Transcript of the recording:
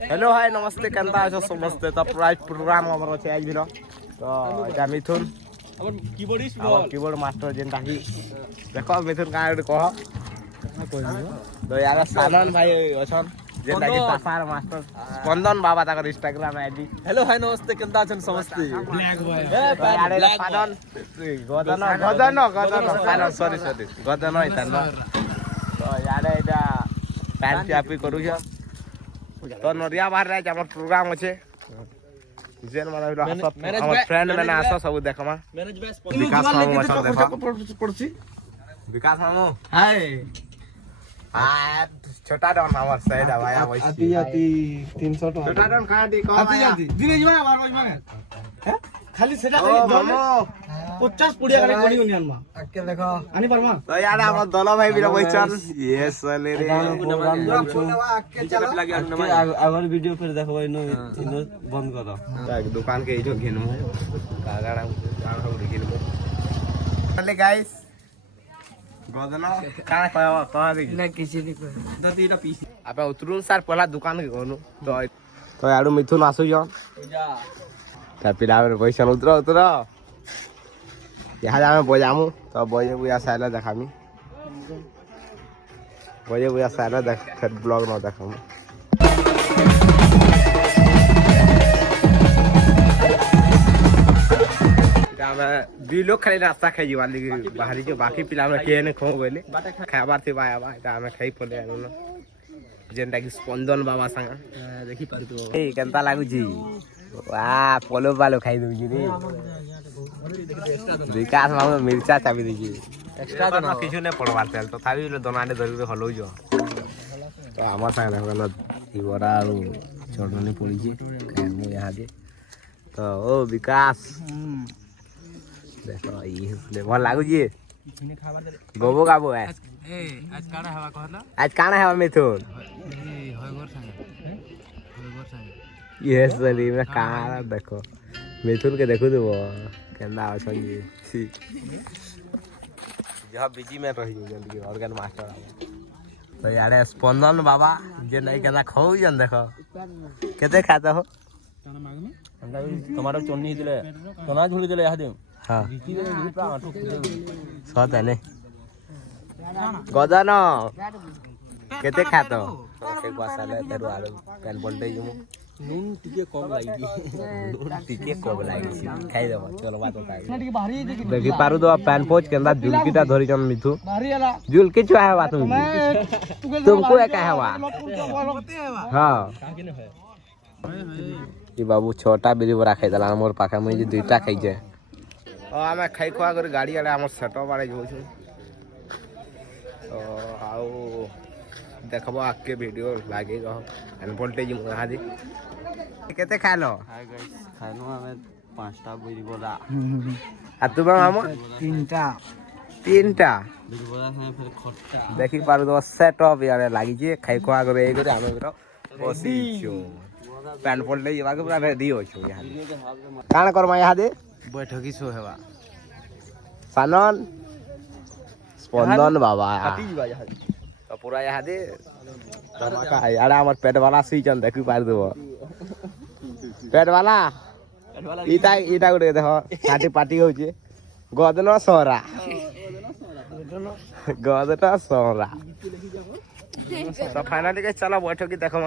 hello hi नमस्ते केनता आछो समस्ते तो प्राइस प्रोग्राम हमर अछि आज दिनो तो एटा मिथुन हमर कीबोर्डिस्ट हमर कीबोर्ड मास्टर जेनटा की देखो मिथुन का कह तो यार सालन भाई अछन जेनटा की ताफार मास्टर स्पंदन बाबा ताकर इंस्टाग्राम आईडी हेलो हाय नमस्ते केनता आछन समस्ते ब्लैक बॉय यार सालन गदन सालन सॉरी गदन इतन तो यार एटा पैन पियापी करू छ तो नरिया बाहर रह हमर प्रोग्राम अछि जेन माने हमर फ्रेंड मैंने आसो सब देखमा विकास मामू अच्छा देखो विकास मामू हाय छोटा डन हमर सही भाई आवै आती 300 टका छोटा डन खा दी को आती दिने जमा 12 बजे हैं खाली सेटा ओ मामू 50 पुड़िया खाली कोनी कोनी आनमा आके देखो आनी परमा तो यार हमर दलो भाई भी बइचन ये सले रे आके चलो आवर वीडियो फिर देखबो इनो बंद करो दुकान के जो घेनमु कागाड़ा जान हो घेनमु चले गाइस गदना का कह दे ना किसी ने कह दती एटा पीस आपे उतरुन सर पहला दुकान के गनु तो यार मिथुन आसु जन ता पिला में पैसा उतर यहाँ जामे बजामु तो बजे बुया साइला देखामी बजे बुया साइला देख फिर ब्लॉग न देखामु हमें दुई लोग खाली रास्ता खाई वाली बाहरी जो बाकी पिला में के ने खो गले खाबार से बाया बा एटा हमें खाई पले न जेनटा की स्पंदन बाबा संग देखि पारतो ए केनता लागु जी वाह पोलो बालो खाई दउ जी रे विकास मामू मिर्चा चाबी देखी एक्स्ट्रा तो किछु ने पड़वार तेल तो थाबी दोनाने धरि हलौ जो तो हमर संग देखल ई बड़ा आरो चटनी पड़ी छी खामु यहां दे तो ओ विकास देखो ये भल लागु जी गोबो गाबो है ए आज काड़ा हवा कहला आज काना है मिथुन होय गोर संग ये सली में काना देखो मिथुन के देखो तो केंदा अछन जी जहां बिजी में रही जल्दी ऑर्गन मास्टर तो यार स्पंदन बाबा जे नहीं केदा खौ जन देखो केते खाता हो काना माग में अंडा टमाटर चटनी दिले तना झोली दिले याद हां बीती दिले पूरा आटो सत है ने गदन केते खातो के गसाले तेरो आरो पेन बोलते जमु नून टिके कम लागी नून टिके कम लागी खाई देबो चलो बात होता है टिके भारी देखि पारु दो पैन पोच केंदा जुलकीटा धरि जन मिथु भारी आला जुलकी छुआ है बात तुमको है का हवा हां काके न है ई बाबू छोटा बिरी बरा खाई दला मोर पाखा में जे दुईटा खाई जाय ओ हमें खाई खुआ कर गाड़ी आले हमर सेटो बारे जो छै तो आउ देखबो आके वीडियो लागे गो एन वोल्टेज यहाँ दे केते खालो हाय गाइस खानो हमें 5टा बिरी बोला आ तुम मामू 3टा बिरी बोला है फिर खट्टा देखि पारु दो सेट अप यार लागी जे खाई खुआ कर ए करे हमें बरो बसी छो पैन वोल्टेज जेबा के पूरा रेडी हो छो यहाँ कान कर यहाँ दे बैठकी सो हेबा सानन स्पंदन बाबा काटी जीवा यहाँ तो पूरा यहाँ दे धमाका यार हमर पेट वाला सुई चन देखि पार देबो पेट वाला इटा गुटे देखो छाटी पाटी हो जे गदन सोरा गदटा सोरा तो फाइनली के चलो बैठो की देखो